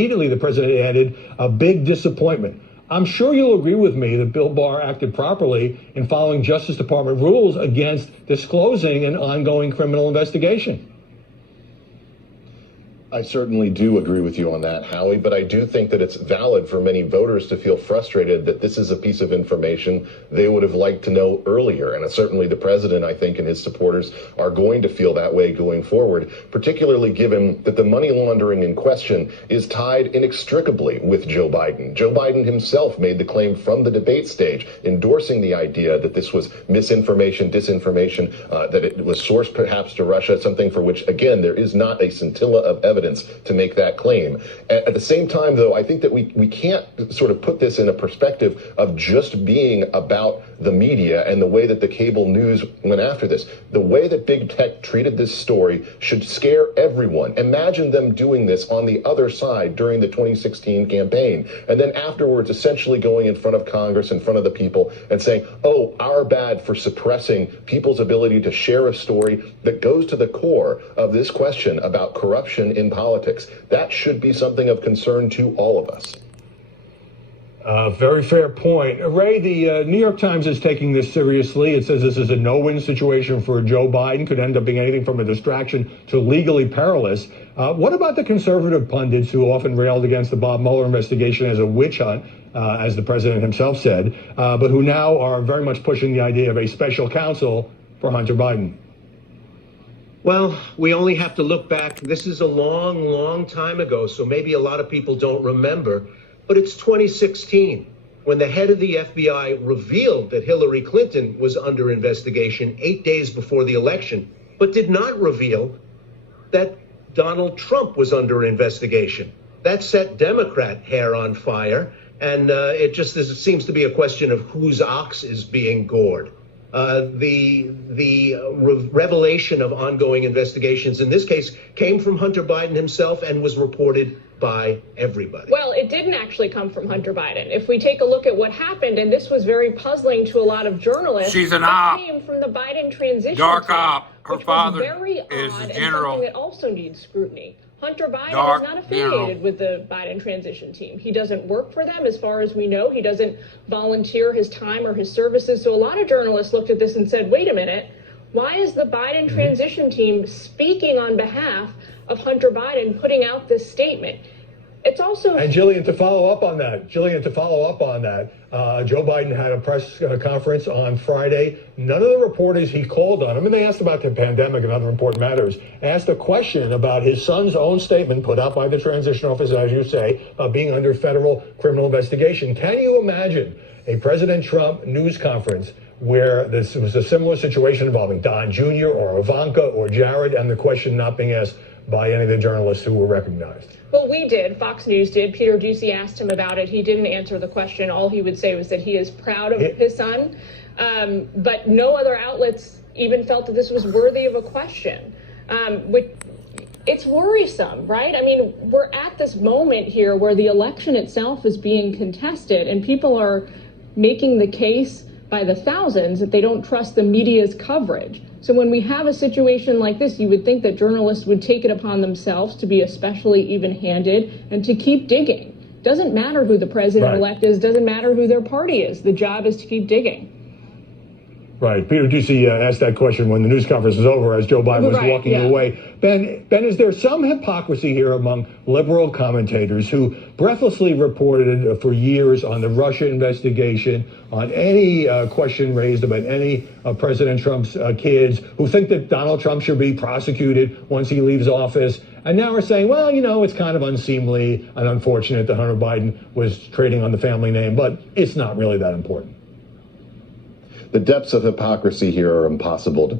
Immediately, the president added a big disappointment. I'm sure you'll agree with me that Bill Barr acted properly in following Justice Department rules against disclosing an ongoing criminal investigation. I certainly do agree with you on that, Howie, but I do think that it's valid for many voters to feel frustrated that this is a piece of information they would have liked to know earlier. And certainly the president, I think, and his supporters are going to feel that way going forward, particularly given that the money laundering in question is tied inextricably with Joe Biden. Joe Biden himself made the claim from the debate stage, endorsing the idea that this was misinformation, disinformation, that it was sourced perhaps to Russia, something for which, again, there is not a scintilla of evidence to make that claim. At the same time, though, I think that we can't sort of put this in a perspective of just being about the media and the way that the cable news went after this. The way that big tech treated this story should scare everyone. Imagine them doing this on the other side during the 2016 campaign, and then afterwards essentially going in front of Congress, in front of the people, and saying, oh, our bad for suppressing people's ability to share a story that goes to the core of this question about corruption in politics. That should be something of concern to all of us. Very fair point. Ray, the New York Times is taking this seriously. It says this is a no-win situation for Joe Biden, could end up being anything from a distraction to legally perilous. What about the conservative pundits who often railed against the Bob Mueller investigation as a witch hunt, as the president himself said, but who now are very much pushing the idea of a special counsel for Hunter Biden? Well, we only have to look back. This is a long, long time ago, so maybe a lot of people don't remember. But it's 2016 when the head of the FBI revealed that Hillary Clinton was under investigation 8 days before the election, but did not reveal that Donald Trump was under investigation. That set Democrat hair on fire, and it seems to be a question of whose ox is being gored. The revelation of ongoing investigations in this case came from Hunter Biden himself and was reported by everybody. Well, it didn't actually come from Hunter Biden. If we take a look at what happened, and this was very puzzling to a lot of journalists, she's an op. It came from the Biden transition dark team, op. Her father very is odd a general. and something that also needs scrutiny. Hunter Biden Dark is not affiliated with the Biden transition team. He doesn't work for them, as far as we know. He doesn't volunteer his time or his services. So a lot of journalists looked at this and said, wait a minute, why is the Biden transition team speaking on behalf of Hunter Biden, putting out this statement? It's also... And Jillian, to follow up on that, Joe Biden had a press conference on Friday. None of the reporters he called on, they asked about the pandemic and other important matters, asked a question about his son's own statement put out by the transition office, as you say, being under federal criminal investigation. Can you imagine a President Trump news conference where this was a similar situation involving Don Jr. or Ivanka or Jared, and the question not being asked by any of the journalists who were recognized? Well, we did. Fox News did. Peter Doocy asked him about it. He didn't answer the question. All he would say was that he is proud of his son. But no other outlets even felt that this was worthy of a question. It's worrisome, right? We're at this moment here where the election itself is being contested, and people are making the case by the thousands that they don't trust the media's coverage. So when we have a situation like this, you would think that journalists would take it upon themselves to be especially even-handed and to keep digging. Doesn't matter who the president-elect is, doesn't matter who their party is. The job is to keep digging. Right. Peter Doocy asked that question when the news conference was over as Joe Biden was walking away. Ben, is there some hypocrisy here among liberal commentators who breathlessly reported for years on the Russia investigation, on any question raised about any of President Trump's kids, who think that Donald Trump should be prosecuted once he leaves office, and now are saying, well, it's kind of unseemly and unfortunate that Hunter Biden was trading on the family name, but it's not really that important? The depths of hypocrisy here are impossible to